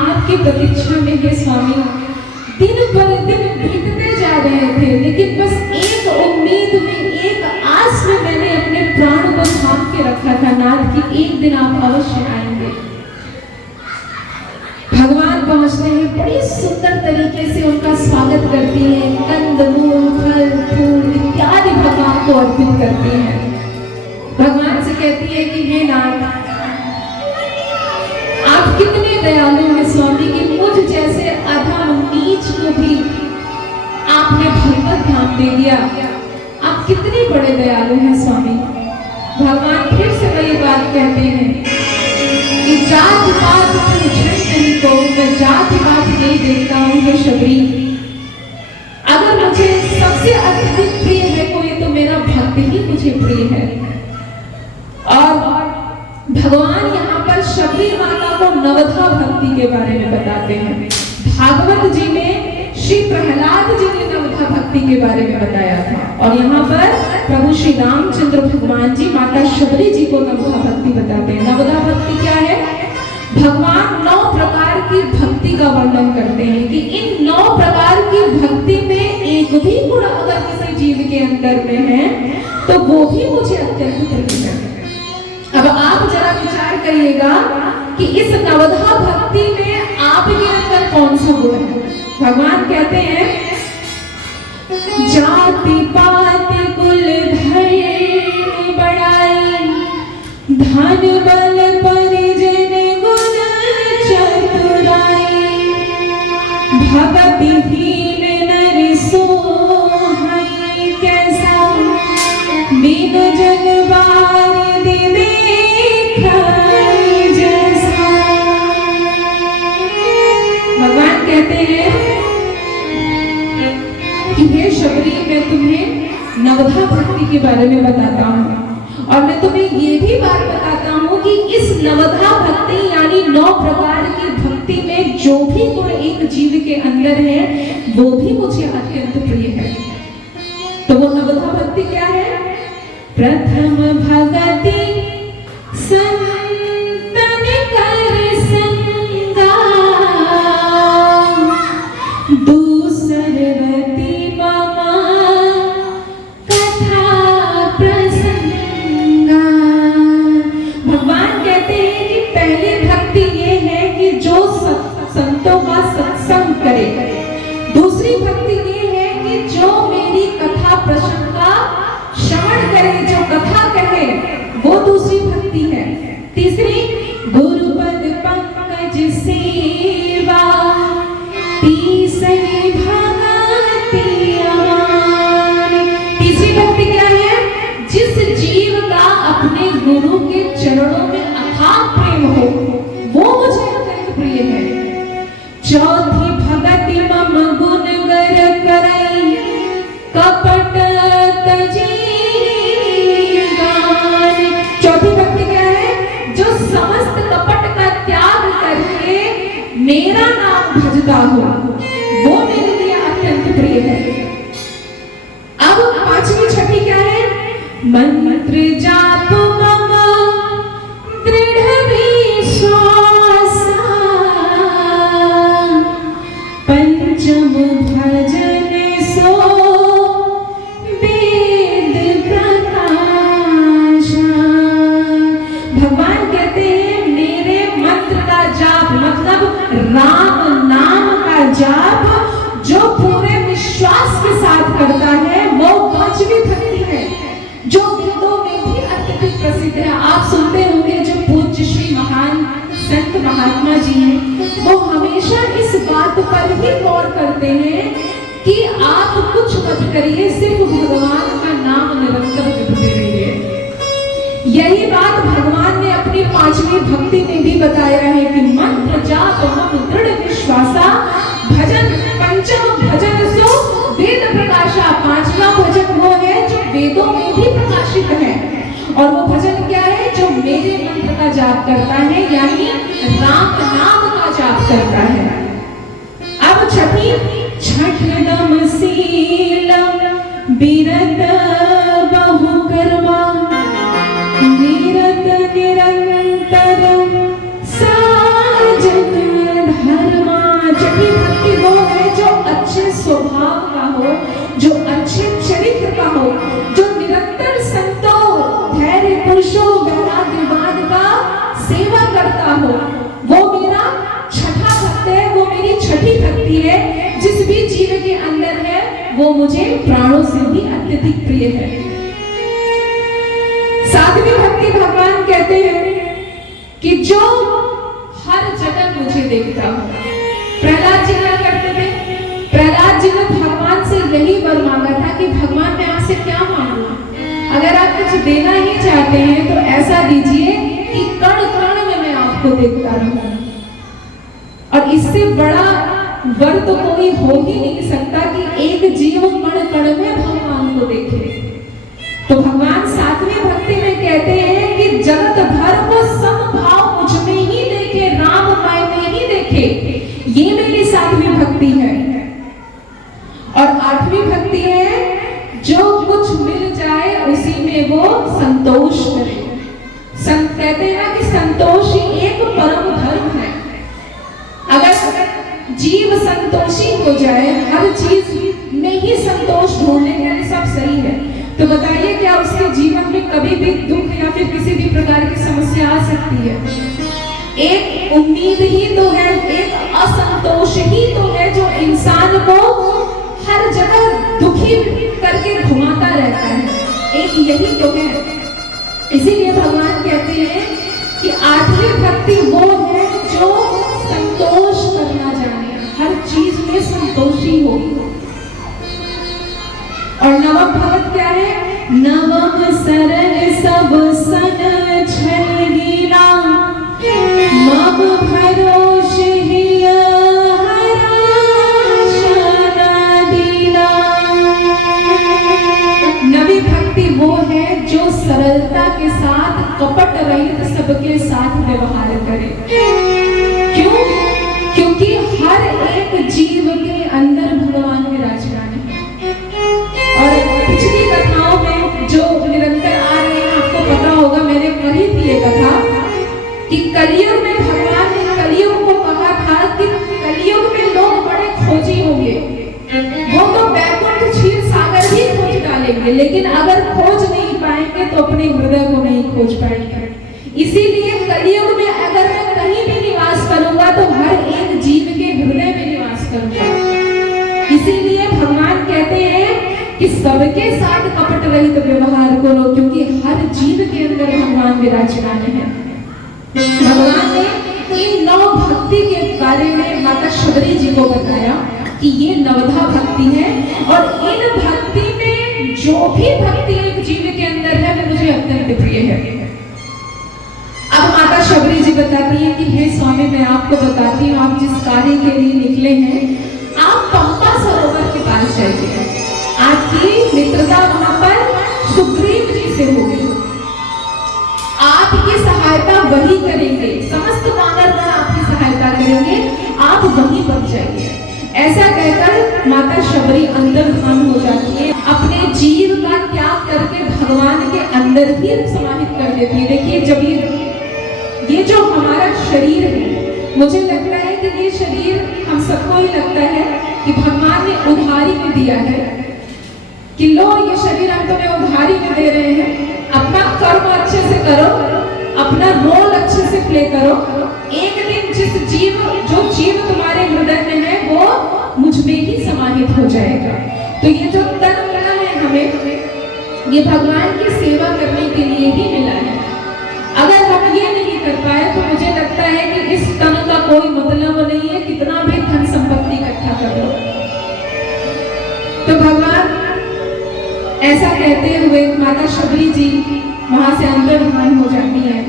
आपकी प्रतीक्षा में है स्वामी। दिन पर दिन बीतते जा रहे थे, लेकिन बस एक उम्मीद में, एक आस में मैंने अपने प्राण को थाम के रखा था नाथ कि एक दिन आप अवश्य आएंगे। भगवान पहुंचते हैं, बड़ी सुंदर तरीके से उनका स्वागत करती है, कंद मूल फल फूल इत्यादि भगवान को अर्पित करती है। भगवान से कहती है कि हे नाथ, आप कितने दयालु हैं स्वामी कि मुझ जैसे अधम नीच को भी आपने भगवत धाम दे दिया। आप कितने बड़े दयालु हैं स्वामी। भगवान फिर से वही बात कहते हैं कि जाति पात नहीं को मैं जाति पात नहीं देखता हूँ हे शबरी। अगर मुझे सबसे अत्यधिक प्रिय है कोई तो मेरा भक्त ही मुझे प्रिय है। और भगवान यहाँ पर शबरी माता को नवधा भक्ति के बारे में बताते हैं। भागवत जी में श्री प्रहलाद जी ने नवधा भक्ति के बारे में बताया था, और यहाँ पर प्रभु श्री रामचंद्र भगवान जी माता शबरी जी को नवधा भक्ति बताते हैं। नवधा भक्ति क्या है? भगवान 9 प्रकार की भक्ति का वर्णन करते हैं कि इन 9 प्रकार की भक्ति में एक भी गुण अगर किसी जीव के अंदर में है तो वो भी मुझे अत्यंत प्रिय है। अब आप जरा विचार करिएगा कि इस नवधा भक्ति में आपके अंदर कौन सा गुण है। भगवान कहते हैं जाति पाति कुल धर्म बड़ाई धन बल परिजन गुण चतुराई भक्ति हीन नर सोहई कैसा बिन जग बार दे जैसा। भगवान कहते हैं कि हे शबरी, मैं तुम्हें नवधा भक्ति के बारे में बताता हूँ, और मैं तुम्हें ये भी बात बताता हूँ कि इस नवधा भक्ति यानी 9 प्रकार की भक्ति में जो भी गुण एक जीव के अंदर है वो भी मुझे अत्यंत प्रिय है। तो वो नवधा भक्ति क्या है? प्रथम भगति संतन कर संगा दूसर रति ममा कथा प्रसंगा। भगवान कहते हैं कि पहली भक्ति ये है कि जो संतों का सत्संग करे। दूसरी भक्ति ये है कि जो मेरी कथा प्रसंग का श्रवण करे, जो कथा कहे, वो दूसरी भक्ति है। तीसरी गुरुपद पंकज सेवा तीसरी भक्ति अमान। तीसरी भक्ति क्या है? जिस जीव का अपने गुरु के चरणों में अथाह प्रेम हो वो मुझे अत्यंत प्रिय है। चौथी भक्ति मम गुण गर करई कपट तजी। चौथी भक्ति क्या है? जो समस्त कपट का त्याग करके मेरा नाम भजता हो वो मेरे लिए अत्यंत प्रिय है। अब पांचवी छठी क्या है? मंत्र जाप मम दृढ़ विश्वास पंचम भजन सो वेद प्रकाश। भगवान कहते हैं मेरे मंत्र का जाप, मतलब राम नाम का जाप जो पूरे विश्वास के साथ करता है वो पांचवी भक्ति है, जो वेदों में भी अत्यधिक प्रसिद्ध है। आप सुनते होंगे जो पूज्य श्री महान संत महात्मा जी हैं वो हमेशा इस बात पर ही गौर करते हैं कि आप कुछ मत करिए, सिर्फ भगवान का नाम निरंतर जपते रहिए। यही बात भगवान ने अपनी पांचवी भक्ति में भी बताया है कि मंत्र जाप मम दृढ़ विश्वासा भजन पंचम भजन सो वेद प्रकाशा। पांचवा भजन वो है जो वेदों में भी प्रकाशित है, और वो भजन क्या है? जो मेरे मंत्र का जाप करता है, यानी राम नाम का जाप करता है। अब छठी छठदम शीलम विरत बहुकर्मा निरत निरंतर साजन स्वभाव का हो, जो अच्छे चरित्र का हो, जो निरंतर संतो धैर्य पुरुषों वैराग्यवान का सेवा करता हो, वो मेरा छठा भक्त है, वो मेरी छठी भक्ति है। जिस भी जीव के अंदर है वो मुझे प्राणों से भी अत्यधिक प्रिय है। सातवीं भक्ति भगवान कहते हैं कि जो हर जगह मुझे देखता हो। प्रहलाद जी क्या करते थे? प्रहलाद जी ने भगवान से यही वर मांगा था कि भगवान मैं आपसे क्या मांगू, अगर आप कुछ देना ही चाहते हैं तो ऐसा दीजिए कि कण कण में मैं आपको देखता रहूं। और इससे बड़ा वर तो कोई हो ही नहीं सकता कि एक जीव कण कण में भगवान को देखे। तो भगवान सातवीं भक्ति में कहते हैं कि जगत भर को समभाव मुझ में ही देखे, राम माय में ही देखे, ये मेरी सातवीं भक्ति है। और आठवीं भक्ति है जो कुछ मिल जाए उसी में वो संतोष करे। कहते हैं ना कि संतोष ही एक परम धर्म है। अगर जीव संतोषी हो जाए, हर चीज में ही संतोष ढूंढ लेंगे, सब सही है, तो बताइए क्या उसके जीवन में कभी भी दुख या फिर किसी भी प्रकार की समस्या आ सकती है? एक उम्मीद ही तो है, एक असंतोष ही तो है जो इंसान को हर जगह दुखी करके घुमाता रहता है। एक यही तो है। इसीलिए भगवान कहते हैं कि आठवीं भक्ति वो है जो संतोष करना जाने, हर चीज में संतोषी हो। और नवम भगत क्या है? नवम सरल सब सन छल गीला, मम भरोस हिय हरा दीला। नवी भक्ति वो है जो सरलता के साथ कपट रहित सबके साथ व्यवहार करे। क्यों? क्योंकि हर एक जीव के अंदर भगवान विराजमान है। और पिछली कथाओं में जो निरंतर आ रही है, आपको पता होगा, मैंने कही थी ये कथा कि कलयुग में भगवान ने कलयुग को कहा था कि कलयुग में लोग बड़े खोजी होंगे, वो तो बैकुंठ क्षीर सागर ही खोज डालेंगे, लेकिन अगर खोज नहीं पाएंगे तो अपने हृदय को नहीं खोज पाएंगे। इसीलिए कलयुग में अगर मैं कहीं भी निवास करूंगा तो हर एक जीव के हृदय में निवास करूंगा। इसीलिए भगवान कहते हैं कि सबके साथ कपट रहित व्यवहार करो, क्योंकि हर जीव के अंदर भगवान विराजमान है। भगवान ने इन नौ भक्ति के बारे में माता शबरी जी को बताया कि ये नवधा भक्ति है, और इन भक्ति में जो भी भक्ति एक जीव के अंदर है वो मुझे अत्यंत प्रिय है। अब माता शबरी जी बताती है कि हे स्वामी, मैं आपको बताती हूँ, आप जिस कार्य के लिए निकले हैं, आप पंपा सरोवर के पास जाइए। आपकी मित्रता वहां पर सुग्रीव जी से होगी, आपकी सहायता वही करेंगे, समस्त वानरगण आपकी सहायता करेंगे, आप वहीं पर जाइए। ऐसा कहकर माता शबरी अंतर्धान हो जाती है, अपने जीव का त्याग करके भगवान के अंदर ही समाहित कर देती है। देखिए, जब ये जो हमारा शरीर है, मुझे लगता है कि ये शरीर हम सबको ही लगता है कि भगवान ने उधारी में दिया है कि लो, ये शरीर हम तुम्हें उधारी में दे रहे हैं, अपना कर्म अच्छे से करो, अपना रोल अच्छे से प्ले करो। एक दिन जो जीव तुम्हारे हृदय में है वो मुझ में ही समाहित हो जाएगा। तो ये जो तन मिला है हमें, ये भगवान की सेवा करने के लिए ही मिला है। अगर हम ये नहीं कर पाए तो मुझे लगता है कि इस तन का कोई मतलब नहीं है, कितना भी धन संपत्ति इकट्ठा कर लो। तो भगवान ऐसा कहते हुए माता शबरी जी वहां से अंतर्धान हो जाती है।